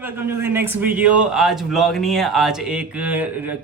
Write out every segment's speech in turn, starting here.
Welcome to the next video. आज vlog नहीं है, आज एक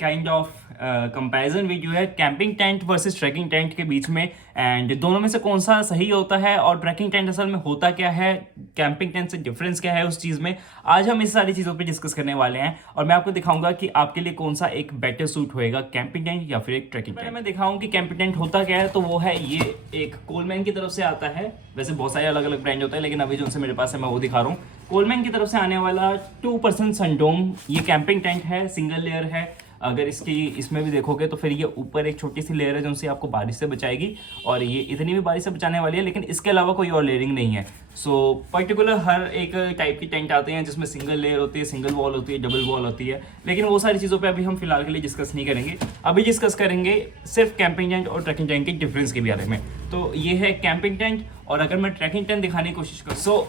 काइंड ऑफ कंपैरिजन वीडियो है camping tent versus trekking tent के बीच में। एंड दोनों में से कौन सा सही होता है और ट्रैकिंग टेंट असल में होता क्या है, कैंपिंग टेंट से डिफरेंस क्या है उस चीज़ में, आज हम इस सारी चीज़ों पे डिस्कस करने वाले हैं। और मैं आपको दिखाऊंगा कि आपके लिए कौन सा एक बेटर सूट होएगा, कैंपिंग टेंट या फिर एक ट्रैकिंग टेंट। मैं दिखाऊं कि कैंपिंग टेंट होता क्या है, तो वो है ये एक कोलमैन की तरफ से आता है। वैसे बहुत सारे अलग अलग ब्रांड होते हैं, लेकिन अभी जो से मेरे पास है मैं वो दिखा रहा हूँ। कोलमैन की तरफ से आने वाला 2% सनडोम ये कैंपिंग टेंट है, सिंगल लेयर है। अगर इसमें भी देखोगे तो फिर ये ऊपर एक छोटी सी लेयर है जो उनसे आपको बारिश से बचाएगी, और ये इतनी भी बारिश से बचाने वाली है, लेकिन इसके अलावा कोई और लेयरिंग नहीं है। सो पर्टिकुलर हर एक टाइप की टेंट आते हैं जिसमें सिंगल लेयर होती है, सिंगल वॉल होती है, डबल वॉल होती है, लेकिन वो सारी चीज़ों पे अभी हम फिलहाल के लिए डिस्कस नहीं करेंगे। अभी डिस्कस करेंगे सिर्फ कैंपिंग टेंट और ट्रैकिंग टेंट के डिफरेंस के बारे में। तो ये है कैंपिंग टेंट, और अगर मैं ट्रैकिंग टेंट दिखाने की कोशिश करूँ, so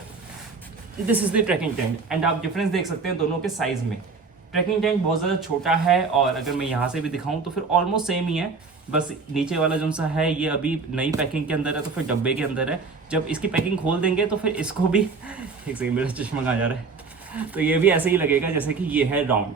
this is the trekking tent. And आप डिफरेंस देख सकते हैं दोनों के साइज में। ट्रैकिंग टेंट बहुत ज़्यादा छोटा है, और अगर मैं यहाँ से भी दिखाऊं तो फिर ऑलमोस्ट सेम ही है, बस नीचे वाला जो सा है ये अभी नई पैकिंग के अंदर है, तो फिर डब्बे के अंदर है। जब इसकी पैकिंग खोल देंगे तो फिर इसको भी एक सेकंड, मेरा चश्मा कहाँ जा रहा है, तो ये भी ऐसे ही लगेगा जैसे कि ये है round.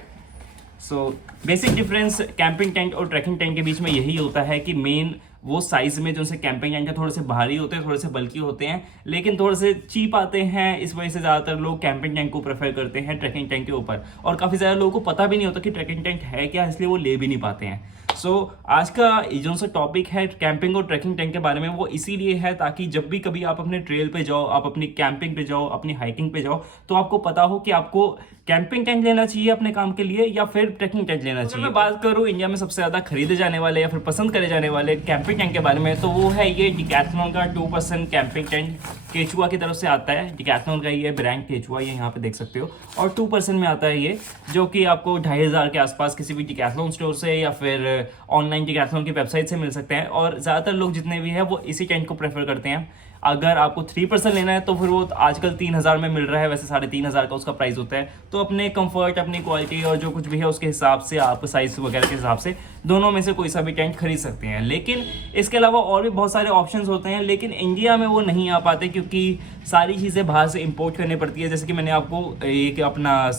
So basic difference camping tent और ट्रैकिंग टेंट के बीच में यही होता है कि मेन वो साइज में जो से कैंपिंग टेंट थोड़े से भारी होते हैं, थोड़े से बल्कि होते हैं, लेकिन थोड़े से चीप आते हैं। इस वजह से ज़्यादातर लोग कैंपिंग टेंट को प्रेफर करते हैं ट्रैकिंग टेंट के ऊपर, और काफ़ी ज़्यादा लोगों को पता भी नहीं होता कि ट्रैकिंग टेंट है क्या, इसलिए वो ले भी नहीं पाते हैं। सो आज का जो सा टॉपिक है कैंपिंग और ट्रैकिंग टेंट के बारे में, वो इसीलिए है ताकि जब भी कभी आप अपने ट्रेल पे जाओ, आप अपनी कैंपिंग पे जाओ, अपनी हाइकिंग पे जाओ, तो आपको पता हो कि आपको कैंपिंग टेंट लेना चाहिए अपने काम के लिए या फिर ट्रैकिंग टेंट लेना चाहिए। मैं बात करूँ इंडिया में सबसे ज़्यादा खरीदे जाने वाले या फिर पसंद करे जाने वाले कैंपिंग टेंट के बारे में, तो वो है ये डिकैथलॉन का 2% कैंपिंग टेंट। केचुआ की तरफ से आता है, डिकैथलॉन का ये ब्रांड केचुआ, ये यहाँ पे देख सकते हो, और 2% में आता है ये, जो कि आपको 2500 के आसपास किसी भी डिकैथलॉन स्टोर से या फिर ऑनलाइन डिकैथलॉन की वेबसाइट से मिल सकते हैं। और ज़्यादातर लोग जितने भी हैं वो इसी टेंट को प्रेफर करते हैं। अगर आपको 3% लेना है तो फिर वो आजकल 3000 में मिल रहा है, वैसे 3500 का उसका प्राइस होता है। तो अपने कंफर्ट, अपनी क्वालिटी और जो कुछ भी है उसके हिसाब से, आप साइज वगैरह के हिसाब से दोनों में से कोई सा भी टेंट खरीद सकते हैं। लेकिन इसके अलावा और भी बहुत सारे ऑप्शंस होते हैं, लेकिन इंडिया में वो नहीं आ पाते क्योंकि सारी चीज़ें बाहर से इम्पोर्ट करनी पड़ती है। जैसे कि मैंने आपको एक अपना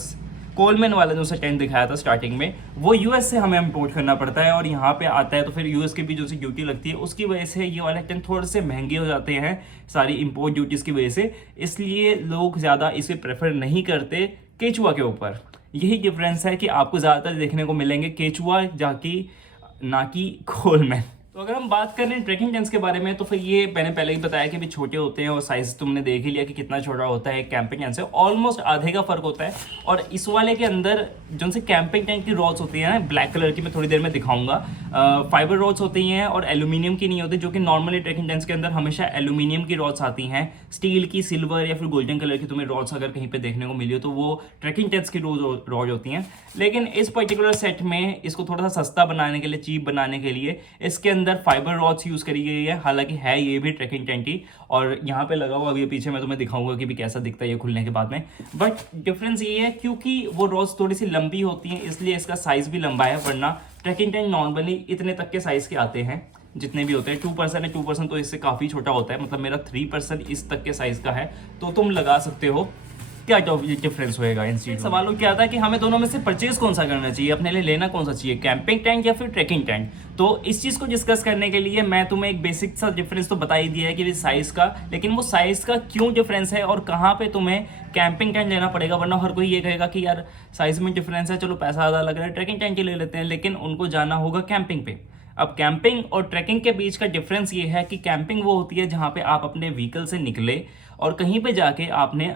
कोलमैन वाला जो सा टेंट दिखाया था स्टार्टिंग में, वो यूएस से हमें इंपोर्ट करना पड़ता है, और यहाँ पे आता है तो फिर यूएस की भी जो सी ड्यूटी लगती है, उसकी वजह से ये वाले टेंट थोड़े से महंगे हो जाते हैं सारी इंपोर्ट ड्यूटीज़ की वजह से। इसलिए लोग ज़्यादा इसे प्रेफर नहीं करते केचुआ के ऊपर। यही डिफरेंस है कि आपको ज़्यादातर देखने को मिलेंगे केचुआ जाकि ना कि कोलमैन। तो अगर हम बात करें ट्रैकिंग टेंट्स के बारे में, तो फिर ये मैंने पहले ही बताया कि भी छोटे होते हैं, और साइज तुमने देख ही लिया कि कितना छोटा होता है कैंपिंग टेंट से, ऑलमोस्ट आधे का फर्क होता है। और इस वाले के अंदर जो से कैंपिंग टेंट की रॉड्स होती हैं ना, ब्लैक कलर की, मैं थोड़ी देर में दिखाऊंगा, फाइबर रॉड्स होती हैं और एल्यूमिनियम की नहीं होती, जो कि नॉर्मली ट्रैकिंग टेंट्स के अंदर हमेशा एल्यूमिनियम की रॉड्स आती हैं। स्टील की, सिल्वर या फिर गोल्डन कलर की तुम्हें रॉड्स अगर कहीं पर देखने को मिली हो तो वो ट्रैकिंग टेंट्स की रॉड होती हैं। लेकिन इस पर्टिकुलर सेट में इसको थोड़ा सा सस्ता बनाने के लिए, चीप बनाने के लिए, इसके अंदर फाइबर रॉड्स यूज करी गई है। हालांकि है ये भी ट्रैकिंग टेंट ही, और यहाँ पे लगा हुआ अभी पीछे मैं तुम्हें दिखाऊंगा कि भी कैसा दिखता है ये खुलने के बाद में। बट डिफरेंस ये है क्योंकि वो रॉड्स थोड़ी सी लंबी होती हैं, इसलिए इसका साइज भी लंबा है, वरना ट्रैकिंग टेंट नॉर्मली इतने तक के साइज के आते हैं जितने भी होते हैं। 2% है, 2% तो इससे काफ़ी छोटा होता है, मतलब मेरा 3% इस तक के साइज का है, तो तुम लगा सकते हो क्या डिफरेंस होएगा इन चीज़। सवाल क्या था कि हमें दोनों में से परचेज कौन सा करना चाहिए, अपने लिए लेना कौन सा चाहिए, कैंपिंग टेंट या फिर ट्रैकिंग टेंट। तो इस चीज़ को डिस्कस करने के लिए मैं तुम्हें एक बेसिक सा डिफरेंस तो बता ही दिया है कि साइज का, लेकिन वो साइज का क्यों डिफरेंस है और कहाँ पे तुम्हें कैंपिंग टेंट लेना पड़ेगा। वरना हर कोई ये कहेगा कि यार साइज में डिफरेंस है, चलो पैसा ज़्यादा लग रहा है, ट्रैकिंग टेंट ही ले लेते हैं, लेकिन उनको जाना होगा कैंपिंग पे। अब कैंपिंग और ट्रैकिंग के बीच का डिफरेंस ये है कि कैंपिंग वो होती है जहाँ पे आप अपने व्हीकल से निकले और कहीं पे जाके आपने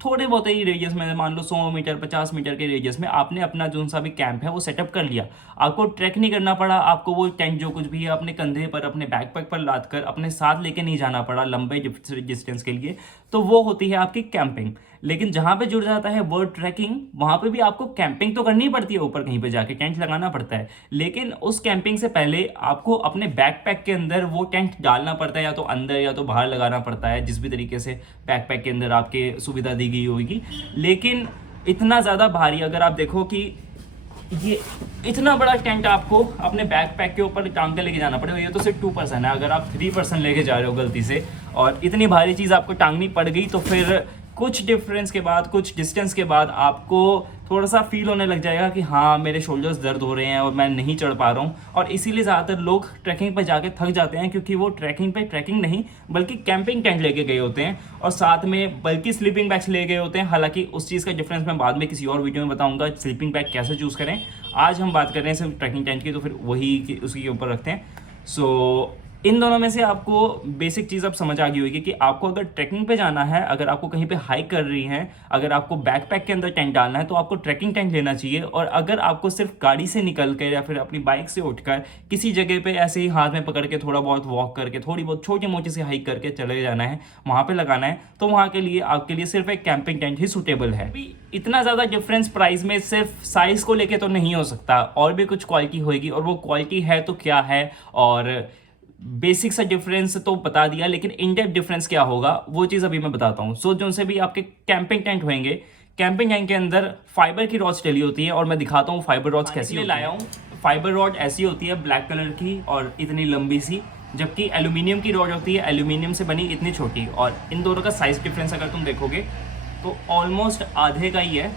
थोड़े बहुत ही रेडियस में, मान लो 100 मीटर 50 मीटर के रेडियस में आपने अपना जो सा भी कैंप है वो सेटअप कर लिया। आपको ट्रैक नहीं करना पड़ा, आपको वो टेंट जो कुछ भी है अपने कंधे पर, अपने बैकपैक पर लाद कर अपने साथ लेके नहीं जाना पड़ा लंबे डिस्टेंस के लिए, तो वो होती है आपकी कैंपिंग। लेकिन जहाँ पे जुड़ जाता है वर्ड ट्रैकिंग, वहाँ पे भी आपको कैंपिंग तो करनी पड़ती है, ऊपर कहीं पे जाके टेंट लगाना पड़ता है, लेकिन उस कैंपिंग से पहले आपको अपने बैकपैक के अंदर वो टेंट डालना पड़ता है, या तो अंदर या तो बाहर लगाना पड़ता है, जिस भी तरीके से बैकपैक के अंदर आपके सुविधा दी गई होगी। लेकिन इतना ज़्यादा भारी, अगर आप देखो कि ये इतना बड़ा टेंट आपको अपने बैकपैक के ऊपर टांग के लेके जाना पड़ेगा, ये तो सिर्फ 2% है। अगर आप 3% लेके जा रहे हो गलती से और इतनी भारी चीज़ आपको टांगनी पड़ गई, तो फिर कुछ डिफरेंस के बाद, कुछ डिस्टेंस के बाद आपको थोड़ा सा फील होने लग जाएगा कि हाँ मेरे शोल्डर्स दर्द हो रहे हैं और मैं नहीं चढ़ पा रहा हूँ। और इसीलिए ज़्यादातर लोग ट्रैकिंग पर जाके थक जाते हैं, क्योंकि वो ट्रैकिंग पे ट्रैकिंग नहीं बल्कि कैंपिंग टेंट लेके गए होते हैं और साथ में बल्कि स्लीपिंग बैग्स ले गए होते हैं। हालांकि उस चीज़ का डिफरेंस मैं बाद में किसी और वीडियो में बताऊंगा, स्लीपिंग बैग कैसे चूज़ करें। आज हम बात कर रहे हैं सिर्फ ट्रैकिंग टेंट की, तो फिर वही उसी के ऊपर रखते हैं। सो इन दोनों में से आपको बेसिक चीज़ अब समझ आ गई होगी कि आपको अगर ट्रैकिंग पे जाना है, अगर आपको कहीं पे हाइक कर रही हैं, अगर आपको बैकपैक के अंदर टेंट डालना है तो आपको ट्रैकिंग टेंट लेना चाहिए। और अगर आपको सिर्फ गाड़ी से निकल कर या फिर अपनी बाइक से उठकर किसी जगह पे ऐसे ही हाथ में पकड़ के थोड़ा बहुत वॉक करके, थोड़ी बहुत छोटी मोटी सी हाइक करके चले जाना है, वहाँ पर लगाना है, तो वहाँ के लिए आपके लिए सिर्फ एक कैंपिंग टेंट ही सूटेबल है। इतना ज़्यादा डिफरेंस प्राइस में सिर्फ साइज़ को लेके तो नहीं हो सकता, और भी कुछ क्वालिटी होगी, और वो क्वालिटी है तो क्या है। और बेसिक सा डिफरेंस तो बता दिया, लेकिन इन डेप्थ डिफरेंस क्या होगा वो चीज़ अभी मैं बताता हूँ। सो जो से भी आपके कैंपिंग टेंट होंगे, कैंपिंग टेंट के अंदर फाइबर की रॉड्स डली होती है, और मैं दिखाता हूँ फाइबर रॉड्स कैसी लाया हूँ। फाइबर रॉड ऐसी होती है ब्लैक कलर की और इतनी लंबी सी, जबकि एल्यूमिनियम की रॉड होती है एल्यूमिनियम से बनी इतनी छोटी। और इन दोनों का साइज डिफरेंस अगर तुम देखोगे तो ऑलमोस्ट आधे का ही है।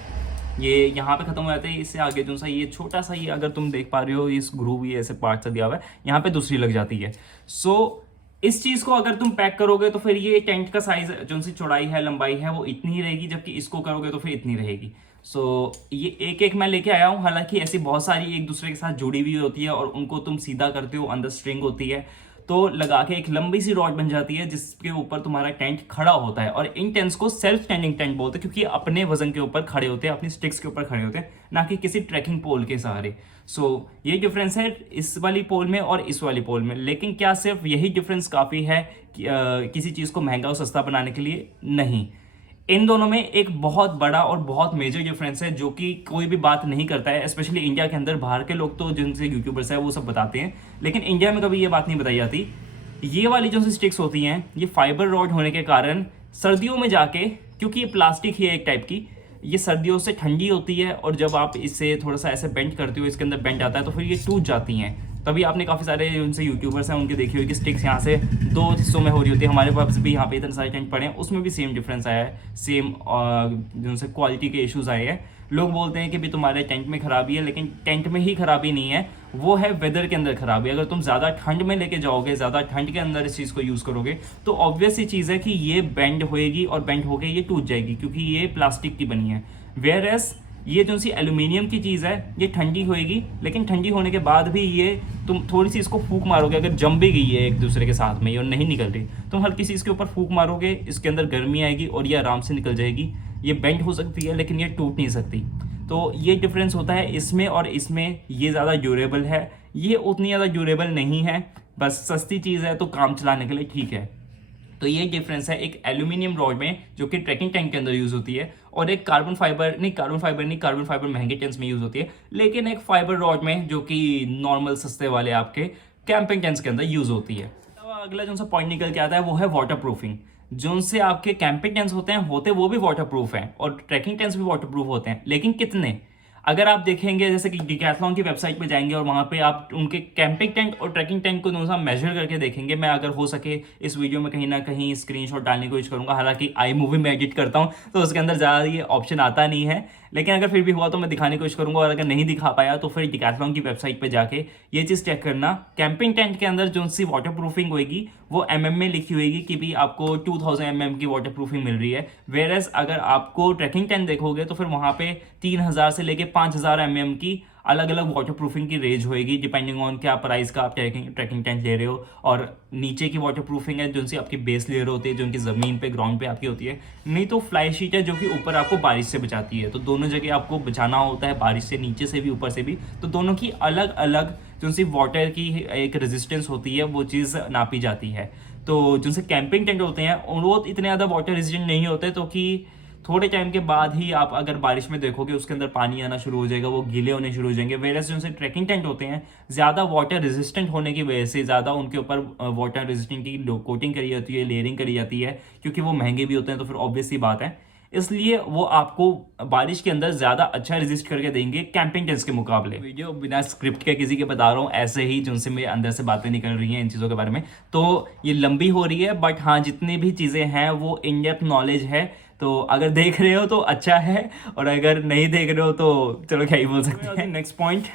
ये यहाँ पे खत्म हो जाता है, इससे आगे जो सा ये छोटा सा, ये अगर तुम देख पा रहे हो इस ग्रूव ये ऐसे पार्ट सा दिया हुआ है, यहाँ पे दूसरी लग जाती है। सो इस चीज़ को अगर तुम पैक करोगे तो फिर ये टेंट का साइज जो सी चौड़ाई है लंबाई है वो इतनी ही रहेगी, जबकि इसको करोगे तो फिर इतनी रहेगी। सो ये एक एक मैं लेके आया हूँ। हालांकि ऐसी बहुत सारी एक दूसरे के साथ जुड़ी हुई होती है और उनको तुम सीधा करते हो, अंदर स्ट्रिंग होती है, तो लगा के एक लंबी सी रॉड बन जाती है जिसके ऊपर तुम्हारा टेंट खड़ा होता है। और इन टेंट्स को सेल्फ स्टैंडिंग टेंट बोलते हैं, क्योंकि अपने वजन के ऊपर खड़े होते हैं, अपनी स्टिक्स के ऊपर खड़े होते हैं, ना कि किसी ट्रैकिंग पोल के सहारे। सो ये डिफरेंस है इस वाली पोल में और इस वाली पोल में। लेकिन क्या सिर्फ यही डिफरेंस काफ़ी है किसी चीज़ को महंगा और सस्ता बनाने के लिए? नहीं, इन दोनों में एक बहुत बड़ा और बहुत मेजर डिफरेंस है जो कि कोई भी बात नहीं करता है, स्पेशली इंडिया के अंदर। बाहर के लोग तो जिनसे यूट्यूबर्स है वो सब बताते हैं, लेकिन इंडिया में कभी ये बात नहीं बताई जाती। ये वाली जो स्टिक्स होती हैं, ये फाइबर रॉड होने के कारण सर्दियों में जाके, क्योंकि ये प्लास्टिक ही है एक टाइप की, ये सर्दियों से ठंडी होती है, और जब आप इससे थोड़ा सा ऐसे बेंड करते हो, इसके अंदर बेंड आता है, तो फिर ये टूट जाती हैं। तभी आपने काफ़ी सारे उनसे यूट्यूबर्स हैं उनके देखी हुई कि स्टिक्स यहाँ से दो हिस्सों में हो रही होती है। हमारे पास भी यहाँ पे इतने सारे टेंट पड़े हैं, उसमें भी सेम डिफरेंस आया है, सेम जिनसे क्वालिटी के इश्यूज आए हैं। लोग बोलते हैं कि भी तुम्हारे टेंट में खराबी है, लेकिन टेंट में ही खराबी नहीं है, वो है वेदर के अंदर खराबी। अगर तुम ज़्यादा ठंड में लेके जाओगे, ज़्यादा ठंड के अंदर इस चीज़ को यूज़ करोगे, तो ऑब्वियस ही चीज़ है कि ये बेंड होएगी, और बेंड होके ये टूट जाएगी, क्योंकि ये प्लास्टिक की बनी है। वेयर एज ये जो सी एल्यूमिनियम की चीज़ है, ये ठंडी होएगी, लेकिन ठंडी होने के बाद भी ये तुम थोड़ी सी इसको फूंक मारोगे, अगर जम भी गई है एक दूसरे के साथ में और नहीं निकल रही, तुम हल्की सी इसके ऊपर फूंक मारोगे, इसके अंदर गर्मी आएगी और ये आराम से निकल जाएगी। ये बेंड हो सकती है लेकिन ये टूट नहीं सकती। तो ये डिफरेंस होता है इसमें और इसमें। ये ज़्यादा ड्यूरेबल है, ये उतनी ज़्यादा ड्यूरेबल नहीं है, बस सस्ती चीज़ है तो काम चलाने के लिए ठीक है। तो ये डिफरेंस है एक एल्यूमिनियम रॉड में जो कि ट्रैकिंग टैंक के अंदर यूज़ होती है, और एक कार्बन फाइबर महंगे टेंट्स में यूज़ होती है, लेकिन एक फाइबर रॉड में जो कि नॉर्मल सस्ते वाले आपके कैंपिंग टेंट्स के अंदर यूज़ होती है। तो अगला जो सा पॉइंट निकल के आता है वो है वाटर प्रूफिंग। जो से आपके कैंपिंग टेंट्स होते वो भी वाटर प्रूफ हैं, और ट्रैकिंग टेंट्स भी वाटर प्रूफ होते हैं, लेकिन कितने? अगर आप देखेंगे जैसे कि डिकैथलॉन की वेबसाइट पे जाएंगे और वहाँ पे आप उनके कैंपिंग टेंट और ट्रैकिंग टेंट को दोनों सा मेजर करके देखेंगे। मैं अगर हो सके इस वीडियो में कहीं ना कहीं स्क्रीनशॉट डालने की कोशिश करूँगा, हालांकि आई मूवी में एडिट करता हूँ तो उसके अंदर ज़्यादा ये ऑप्शन आता नहीं है, लेकिन अगर फिर भी हुआ तो मैं दिखाने की कोशिश करूँगा। और अगर नहीं दिखा पाया तो फिर डिकैथलॉन की वेबसाइट पर जाके ये चीज़ चेक करना, कैंपिंग टेंट के अंदर जो सी वाटर प्रूफिंग होगी वो में लिखी होगी कि भी आपको 2000 की वाटर प्रूफिंग मिल रही है। वेयरएज अगर आपको ट्रैकिंग टेंट देखोगे तो फिर वहाँ पे 3000 से लेके 5000 की अलग अलग वाटर प्रूफिंग की रेंज होएगी, डिपेंडिंग ऑन क्या प्राइस का आप ट्रैकिंग टेंट ले रहे हो। और नीचे की वाटर प्रूफिंग है जो सी आपकी बेस लेयर होती है, जो उनकी ज़मीन पे ग्राउंड पे आपकी होती है। नहीं तो फ्लाई शीट है जो कि ऊपर आपको बारिश से बचाती है। तो दोनों जगह आपको बचाना होता है, बारिश से, नीचे से भी ऊपर से भी। तो दोनों की अलग अलग जो सी वाटर की एक रेजिस्टेंस होती है वो चीज़ नापी जाती है। तो जिनसे कैंपिंग टेंट होते हैं वो इतने ज़्यादा वाटर रेजिस्टेंट नहीं होते, तो कि थोड़े टाइम के बाद ही आप अगर बारिश में देखोगे उसके अंदर पानी आना शुरू हो जाएगा, वो गीले होने शुरू हो जाएंगे। वेरस जो ट्रैकिंग टेंट होते हैं ज़्यादा वाटर रेजिस्टेंट होने की वजह से, ज़्यादा उनके ऊपर वाटर रेजिस्टेंट की कोटिंग करी जाती है, लेयरिंग करी जाती है, क्योंकि वो महंगे भी होते हैं, तो फिर ऑब्वियस सी बात है, इसलिए वो आपको बारिश के अंदर ज़्यादा अच्छा रेजिस्ट करके देंगे कैंपिंग टेंट्स के मुकाबले। वीडियो बिना स्क्रिप्ट के किसी के बता रहा हूँ, ऐसे ही जिनसे मेरे अंदर से बातें निकल रही हैं इन चीज़ों के बारे में, तो ये लंबी हो रही है, बट हाँ जितनी भी चीज़ें हैं वो इन डेप्थ नॉलेज है तो अगर देख रहे हो तो अच्छा है, और अगर नहीं देख रहे हो तो चलो क्या ही बोल सकते हैं। Next point,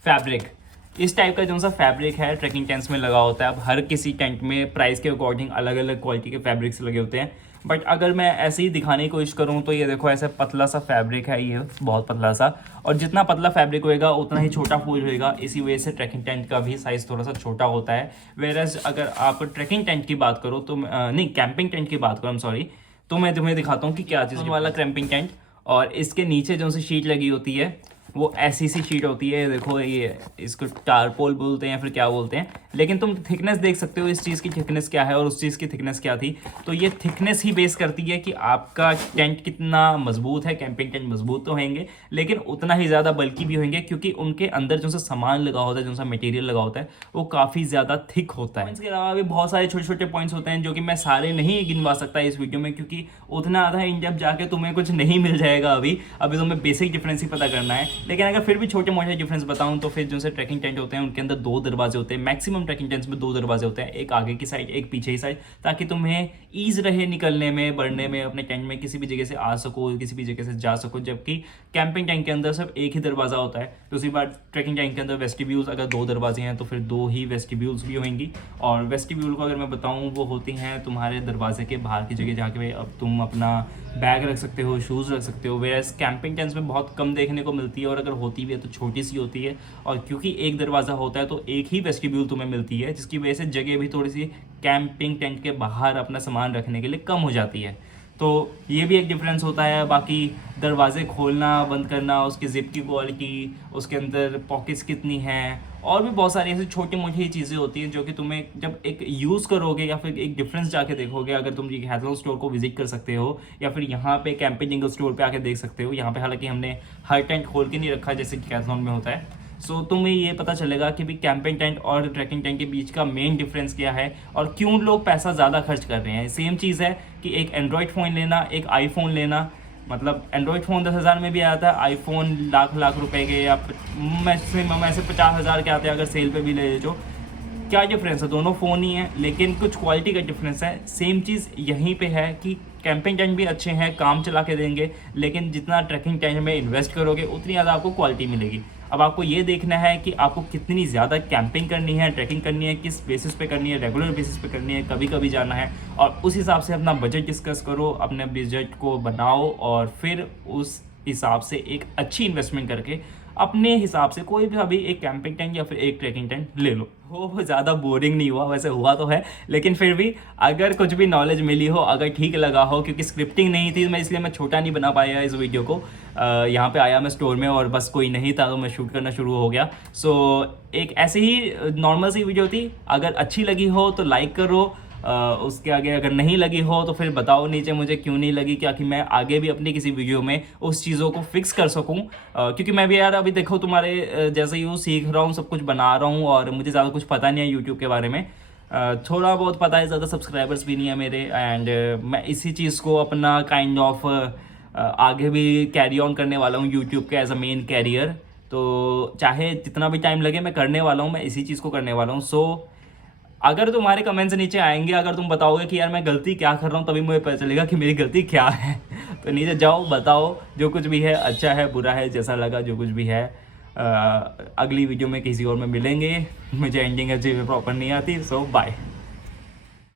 fabric. इस टाइप का जो सा फैब्रिक है ट्रैकिंग टेंट्स में लगा होता है। अब हर किसी टेंट में प्राइस के अकॉर्डिंग अलग अलग क्वालिटी के फैब्रिक्स लगे होते हैं, बट अगर मैं ऐसे ही दिखाने की कोशिश करूँ तो ये देखो ऐसा पतला सा फैब्रिक है, ये बहुत पतला सा, और जितना पतला फैब्रिक होएगा उतना ही छोटा फूल होएगा। इसी वजह से ट्रैकिंग टेंट का भी साइज़ थोड़ा सा छोटा होता है। वेरएज अगर आप ट्रैकिंग टेंट की बात करो तो नहीं, कैंपिंग टेंट की बात करो, सॉरी, तो मैं तुम्हें दिखाता हूँ कि क्या चीज़ वाला कैंपिंग टेंट, और इसके नीचे जो सी शीट लगी होती है वो ऐसी सी शीट होती है। देखो ये इसको टारपोल बोलते हैं या फिर क्या बोलते हैं, लेकिन तुम थिकनेस देख सकते हो इस चीज़ की थिकनेस क्या है और उस चीज़ की थिकनेस क्या थी। तो ये थिकनेस ही बेस करती है कि आपका टेंट कितना मजबूत है। कैंपिंग टेंट मजबूत तो होंगे लेकिन उतना ही ज़्यादा बल्कि भी होंगे, क्योंकि उनके अंदर जो सा सामान लगा होता है, जो सा मटेरियल लगा होता है वो काफ़ी ज़्यादा थिक होता है। इसके अलावा भी बहुत सारे छोटे छोटे पॉइंट्स होते हैं जो कि मैं सारे नहीं गिनवा सकता इस वीडियो में, क्योंकि उतना आधा इन डेप्थ जाके तुम्हें कुछ नहीं मिल जाएगा। अभी तुम्हें बेसिक डिफरेंस ही पता करना है। लेकिन अगर फिर भी छोटे मोटे डिफरेंस बताऊं तो फिर जो से ट्रैकिंग टेंट होते हैं उनके अंदर 2 दरवाजे होते हैं। मैक्सिमम ट्रैकिंग टेंट्स में 2 दरवाजे होते हैं, एक आगे की साइड एक पीछे की साइड, ताकि तुम्हें ईज रहे निकलने में, बढ़ने में, अपने टेंट में किसी भी जगह से आ सको, किसी भी जगह से जा सको। जबकि कैंपिंग टेंट के अंदर सिर्फ एक ही दरवाजा होता है। दूसरी बात, ट्रैकिंग टेंट के अंदर वेस्टिब्यूल्स, अगर 2 दरवाजे हैं तो फिर 2 ही वेस्टिब्यूल्स भी होंगी। और वेस्टिब्यूल को अगर मैं बताऊँ वो होती हैं तुम्हारे दरवाजे के बाहर की जगह, जहाँ पे अब तुम अपना बैग रख सकते हो, शूज़ रख सकते हो। वेरएज़ कैंपिंग टेंट्स में बहुत कम देखने को मिलती है, और अगर होती भी है तो छोटी सी होती है। और क्योंकि एक दरवाज़ा होता है तो एक ही वेस्टिब्यूल तुम्हें मिलती है, जिसकी वजह से जगह भी थोड़ी सी कैंपिंग टेंट के बाहर अपना सामान रखने के लिए कम हो जाती है। तो ये भी एक डिफरेंस होता है। बाकी दरवाजे खोलना बंद करना, उसकी जिप की क्वालिटी, उसके अंदर पॉकेट्स कितनी हैं, और भी बहुत सारी ऐसी छोटी मोटी चीज़ें होती हैं जो कि तुम्हें जब एक यूज़ करोगे या फिर एक डिफरेंस जाके देखोगे। अगर तुम हैथलॉन स्टोर को विजिट कर सकते हो या फिर यहाँ पे कैंपिंग स्टोर पे आके देख सकते हो। यहाँ पे हालांकि हमने हर टेंट खोल के नहीं रखा जैसे कि हैथलॉन में होता है। सो तुम्हें ये पता चलेगा कि भी कैंपिंग टेंट और ट्रैकिंग टेंट के बीच का मेन डिफरेंस क्या है और क्यों लोग पैसा ज़्यादा खर्च कर रहे हैं। सेम चीज़ है कि एक एंड्रॉयड फ़ोन लेना, एक आईफोन लेना, मतलब एंड्रॉयड फ़ोन 10,000 में भी आता है, आईफोन लाख रुपए के या मैक्सिमम ऐसे 50,000 के आते हैं अगर सेल पे भी ले जो। क्या डिफरेंस है? दोनों फ़ोन ही हैं, लेकिन कुछ क्वालिटी का डिफरेंस है। सेम चीज़ यहीं पे है कि कैंपिंग टेंट भी अच्छे हैं, काम चला के देंगे, लेकिन जितना ट्रैकिंग टेंट में इन्वेस्ट करोगे उतनी ज़्यादा आपको क्वालिटी मिलेगी। अब आपको ये देखना है कि आपको कितनी ज़्यादा कैंपिंग करनी है, ट्रैकिंग करनी है, किस बेसिस पे करनी है, रेगुलर बेसिस पे करनी है, कभी कभी जाना है, और उस हिसाब से अपना बजट डिस्कस करो, अपने बजट को बनाओ और फिर उस हिसाब से एक अच्छी इन्वेस्टमेंट करके अपने हिसाब से कोई भी अभी एक कैंपिंग टेंट या फिर एक ट्रैकिंग टेंट ले लो। वो ज़्यादा बोरिंग नहीं हुआ, वैसे हुआ तो है, लेकिन फिर भी अगर कुछ भी नॉलेज मिली हो, अगर ठीक लगा हो, क्योंकि स्क्रिप्टिंग नहीं थी मैं इसलिए मैं छोटा नहीं बना पाया इस वीडियो को। यहाँ पे आया मैं स्टोर में और बस कोई नहीं था तो मैं शूट करना शुरू हो गया। सो एक ऐसे ही नॉर्मल सी वीडियो थी। अगर अच्छी लगी हो तो लाइक करो, उसके आगे अगर नहीं लगी हो तो फिर बताओ नीचे मुझे क्यों नहीं लगी, कि मैं आगे भी अपनी किसी वीडियो में उस चीज़ों को फिक्स कर सकूं। क्योंकि मैं भी यार अभी देखो तुम्हारे जैसे यूँ सीख रहा हूँ, सब कुछ बना रहा हूँ और मुझे ज़्यादा कुछ पता नहीं है यूट्यूब के बारे में। थोड़ा बहुत पता है, ज़्यादा सब्सक्राइबर्स भी नहीं है मेरे, एंड मैं इसी चीज़ को अपना काइंड ऑफ आगे भी कैरी ऑन करने वाला हूँ यूट्यूब के एज अ मेन कैरियर। तो चाहे जितना भी टाइम लगे मैं करने वाला हूँ, मैं इसी चीज़ को करने वाला हूँ। सो अगर तुम्हारे कमेंट्स नीचे आएंगे, अगर तुम बताओगे कि यार मैं गलती क्या कर रहा हूँ, तभी मुझे पता चलेगा कि मेरी गलती क्या है। तो नीचे जाओ, बताओ जो कुछ भी है, अच्छा है बुरा है, जैसा लगा जो कुछ भी है। अगली वीडियो में किसी और में मिलेंगे। मुझे एंडिंग अच्छी प्रॉपर नहीं आती, सो बाय।